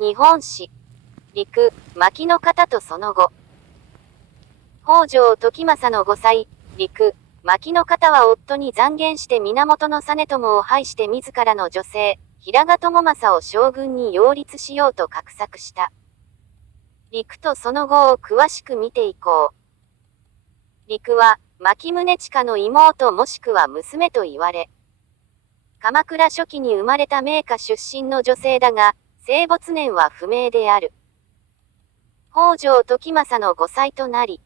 日本史。陸、牧の方とその後。北条時政の5歳、陸、牧の方は夫に讒言して源実朝を排して自らの女性、平賀朝雅を将軍に擁立しようと画策した。陸とその後を詳しく見ていこう。陸は、牧宗親の妹もしくは娘と言われ、鎌倉初期に生まれた名家出身の女性だが、生没年は不明である。北条時政の5歳となり、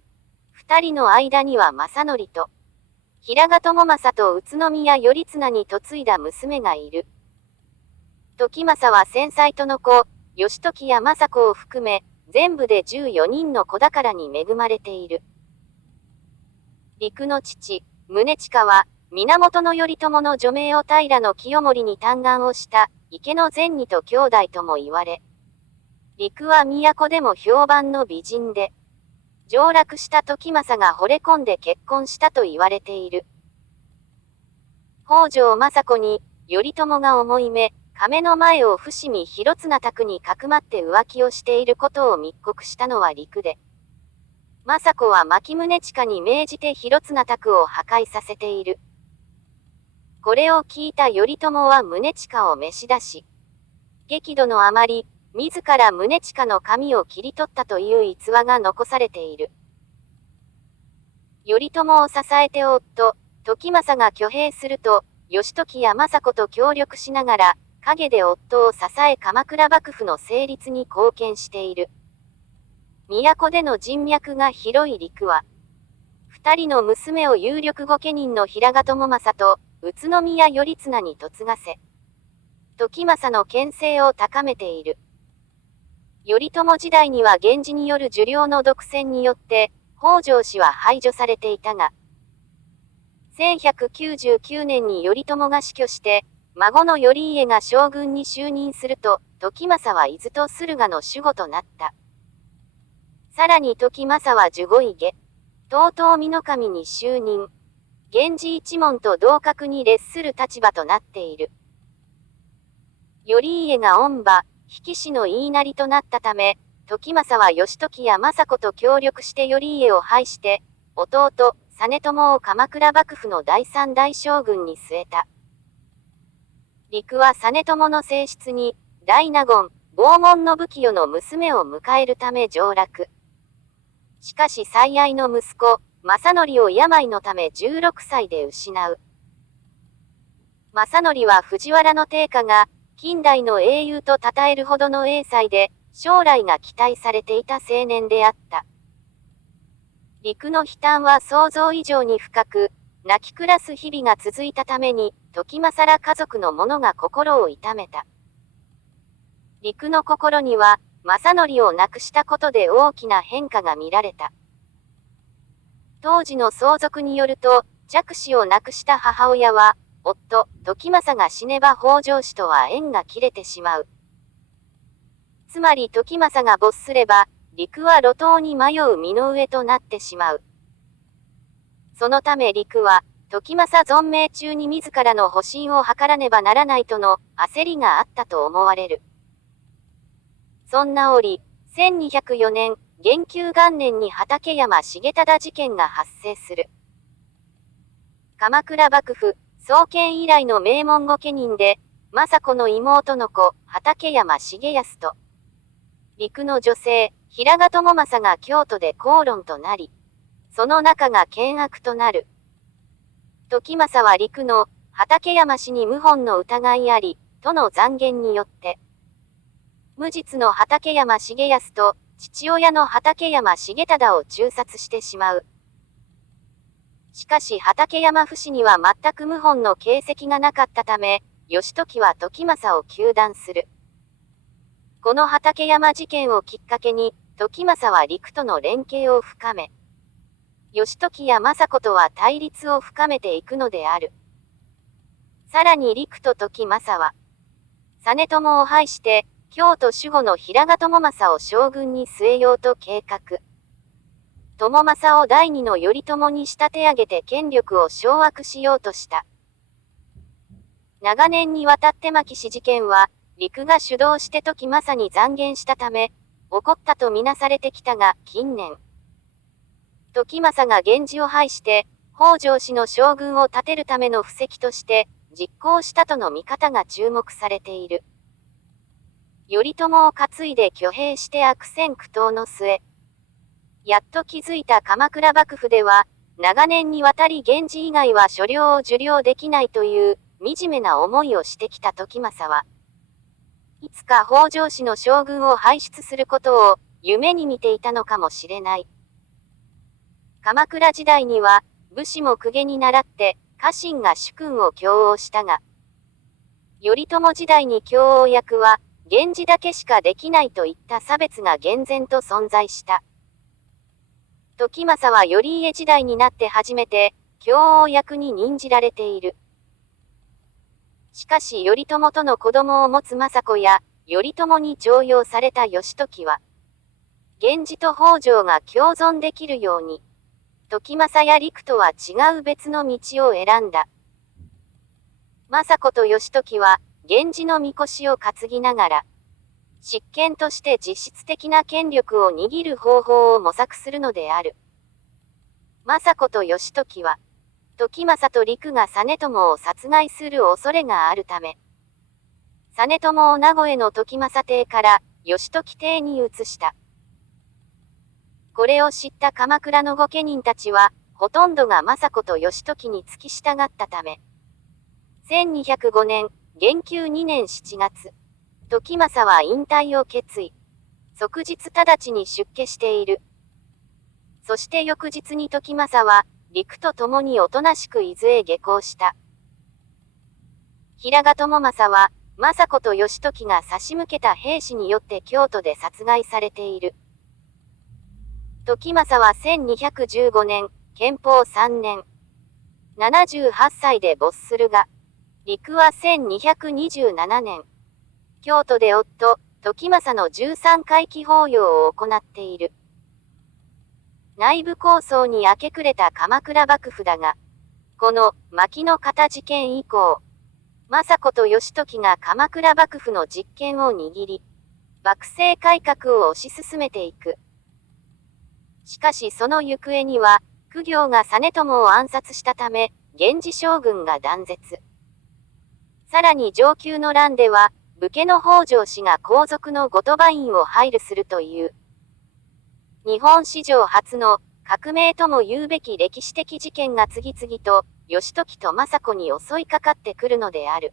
二人の間には正則と、平賀朝雅と宇都宮頼綱に嫁いだ娘がいる。時政は千歳との子、義時や政子を含め、全部で14人の子宝に恵まれている。陸の父、宗親は、源頼朝の除名を平清盛に嘆願をした池の善二と兄弟とも言われ、陸は都でも評判の美人で、上洛した時政が惚れ込んで結婚したと言われている。北条政子に、頼朝が思い目、亀の前を伏見広綱宅にかくまって浮気をしていることを密告したのは陸で、政子は牧宗親に命じて広綱宅を破壊させている。これを聞いた頼朝は宗親を召し出し、激怒のあまり、自ら宗親の髪を切り取ったという逸話が残されている。頼朝を支えて夫、時政が挙兵すると、義時や政子と協力しながら、陰で夫を支え鎌倉幕府の成立に貢献している。都での人脈が広い陸は、二人の娘を有力御家人の平賀朝雅と宇都宮頼綱に嫁がせ、時政の権勢を高めている。頼朝時代には源氏による受領の独占によって、北条氏は排除されていたが、1199年に頼朝が死去して、孫の頼家が将軍に就任すると、時政は伊豆と駿河の守護となった。さらに時政は守護位下、東東美守に就任。源氏一門と同格に列する立場となっている。頼家が御馬、比企氏の言いなりとなったため、時政は義時や政子と協力して頼家を排して、弟、実朝を鎌倉幕府の第三代将軍に据えた。陸は実朝の正室に、大納言、坊門信清の娘を迎えるため上洛。しかし最愛の息子、正則を病のため16歳で失う。正則は藤原の定家が、近代の英雄と称えるほどの英才で、将来が期待されていた青年であった。陸の悲嘆は想像以上に深く、泣き暮らす日々が続いたために、時政ら家族の者が心を痛めた。陸の心には、正則を亡くしたことで大きな変化が見られた。当時の相続によると、嫡子を亡くした母親は、夫、時政が死ねば北条氏とは縁が切れてしまう。つまり時政が没すれば、陸は路頭に迷う身の上となってしまう。そのため陸は、時政存命中に自らの保身を図らねばならないとの焦りがあったと思われる。そんな折、1204年、元久元年に畠山重忠事件が発生する。鎌倉幕府、創建以来の名門御家人で、政子の妹の子、畠山重康と、陸の女性、平賀朝雅が京都で口論となり、その仲が険悪となる。時政は陸の畠山氏に謀反の疑いあり、との讒言によって、無実の畠山重康と、父親の畠山重忠を誅殺してしまう。しかし畠山父子には全く謀反の形跡がなかったため、義時は時政を糾弾する。この畠山事件をきっかけに、時政は陸との連携を深め、義時や政子とは対立を深めていくのである。さらに陸と時政は、実朝を排して、京都守護の平賀朝雅を将軍に据えようと計画。朝政を第二の頼朝に仕立て上げて権力を掌握しようとした。長年にわたって牧氏事件は、陸が主導して時政に讒言したため、起こったとみなされてきたが、近年、時政が源氏を廃して、北条氏の将軍を立てるための布石として、実行したとの見方が注目されている。頼朝を担いで挙兵して悪戦苦闘の末、やっと築いた鎌倉幕府では、長年にわたり源氏以外は所領を受領できないという、惨めな思いをしてきた時政は、いつか北条氏の将軍を輩出することを夢に見ていたのかもしれない。鎌倉時代には、武士も公家に倣って家臣が主君を供応したが、頼朝時代に供応役は源氏だけしかできないといった差別が厳然と存在した。時政は頼家時代になって初めて供応役に任じられている。しかし頼朝との子供を持つ政子や頼朝に重用された義時は、源氏と北条が共存できるように、時政や陸とは違う別の道を選んだ。政子と義時は、源氏の神輿を担ぎながら、執権として実質的な権力を握る方法を模索するのである。政子と義時は、時政と陸が実朝を殺害する恐れがあるため、実朝を名護への時政邸から義時邸に移した。これを知った鎌倉の御家人たちは、ほとんどが政子と義時に付き従ったため、1205年、元久2年7月、時政は引退を決意。即日直ちに出家している。そして翌日に時政は、陸と共におとなしく伊豆へ下校した。平賀朝雅は、政子と義時が差し向けた兵士によって京都で殺害されている。時政は1215年、建保3年、78歳で没するが、陸は1227年、京都で夫、時政の13回忌法要を行っている。内部構想に明け暮れた鎌倉幕府だが、この牧野方事件以降、政子と義時が鎌倉幕府の実権を握り、幕政改革を推し進めていく。しかしその行方には、公暁が実朝を暗殺したため、源氏将軍が断絶。さらに承久の乱では、武家の北条氏が皇族の後鳥羽院を配慮するという、日本史上初の革命とも言うべき歴史的事件が次々と、義時と政子に襲いかかってくるのである。